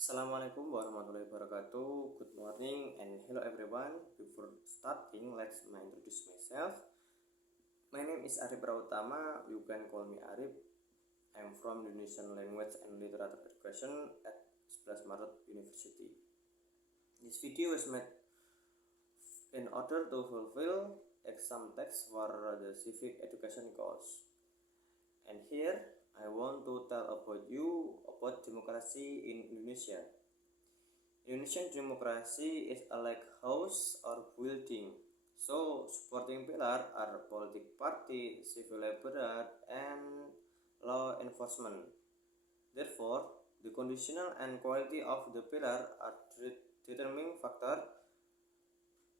Assalamualaikum warahmatullahi wabarakatuh. Good morning and hello everyone. Before starting, let's me introduce myself. My name is Arif Prautama. You can call me Arif. I'm from Indonesian Language and Literature Education at 11 Maret University. This video is made in order to fulfill exam text for the civic education course. And here I want to tell about you about democracy in Indonesia. Indonesian democracy is a like house or building. So supporting pillar are political party, civil liberty, and law enforcement. Therefore, the conditional and quality of the pillar are determining factor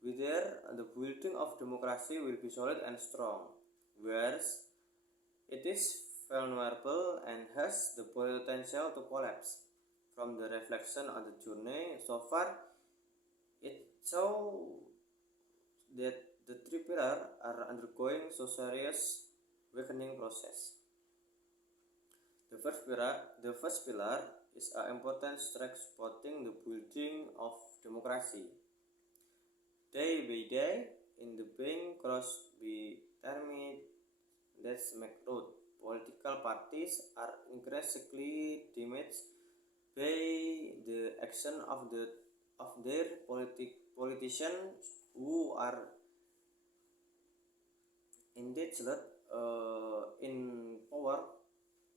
whether the building of democracy will be solid and strong, whereas it is vulnerable and has the potential to collapse. From the reflection on the journey so far, it shows that the three pillars are undergoing so serious weakening process. The first pillar is an important strike supporting the building of democracy. Day by day, in the being crossed by termite that make road, political parties are increasingly damaged by the action of their politicians who are engaged in power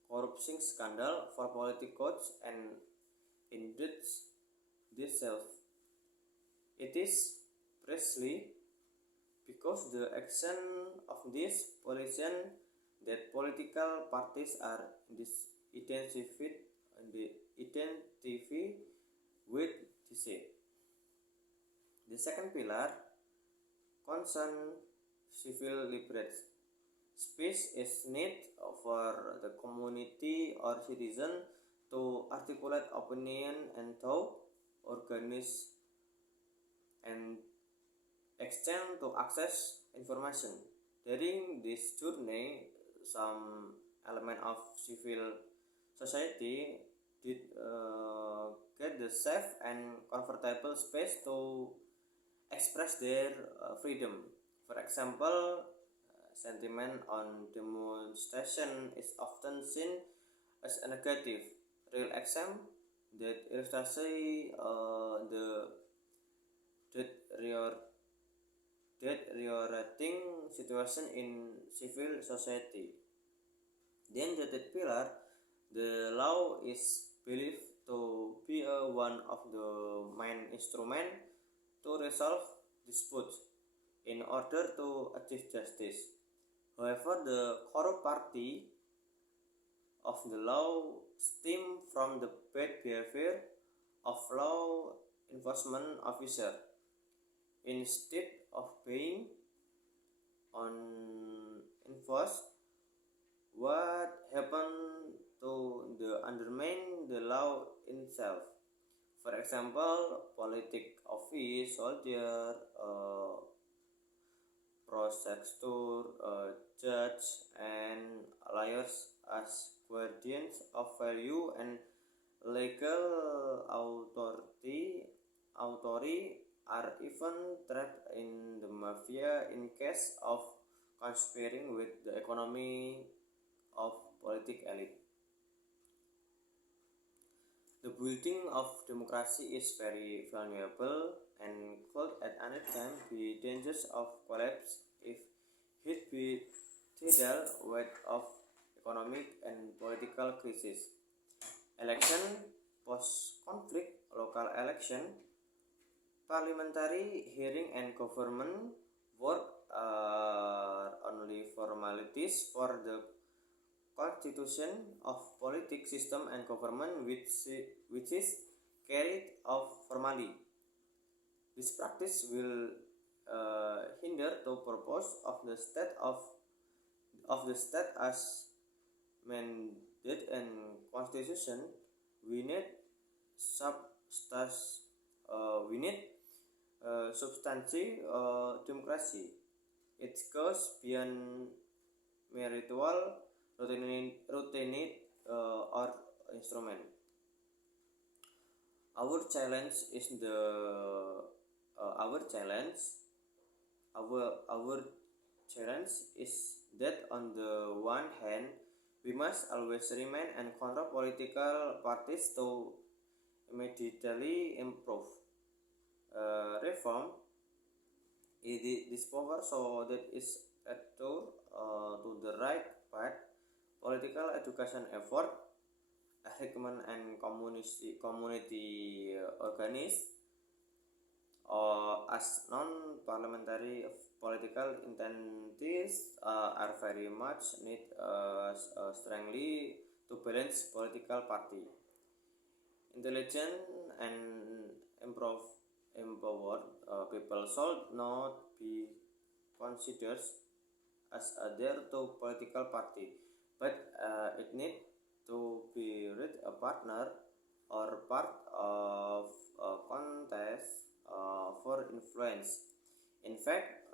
corruption scandal for politics and indeed themselves. It is precisely because the action of these politicians that political parties are identified with deceit. The second pillar concern civil liberties. Space is need for the community or citizen to articulate opinion and thought, organize and extend to access information. During this journey, some element of civil society did get the safe and comfortable space to express their freedom. For example, sentiment on demonstration is often seen as a negative. Real exam that illustrates the deteriorating situation in civil society. Then the third pillar, the law is believed to be one of the main instruments to resolve disputes in order to achieve justice. However, the core party of the law stem from the bad behavior of law enforcement officer. Instead of being enforced, what happened to the undermine the law itself? For example, politic office, soldier, prosecutor, judge, and lawyers as guardians of value and legal authority are even trapped in the mafia in case of conspiring with the economy of political elite. The building of democracy is very vulnerable and could at any time be dangerous of collapse if hit by tidal wave of economic and political crisis. Election, post-conflict, local election, parliamentary hearing and government work are only formalities for the constitution of political system and government which is carried out formally. This practice will hinder the purpose of the state as mandated in constitution. We need substantive democracy. It goes beyond ritual, routine or instrument. Our challenge is the our challenge our challenge is that on the one hand we must always remain and control political parties to immediately improve reform this power so that is to the right path. Political education effort, segment and community organized as non-parliamentary political entities are very much need strongly to balance political party intelligent and improve empowered people should not be considered as there to political party, but it need to be with a partner or part of a contest for influence. In fact,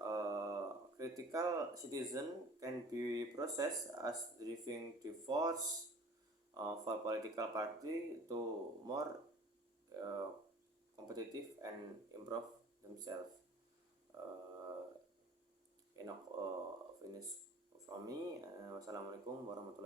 critical citizen can be processed as driving the force for political party to more uh, competitive and improve themselves. Uh, Enough finish from me. Wassalamualaikum warahmatullahi wabarakatuh.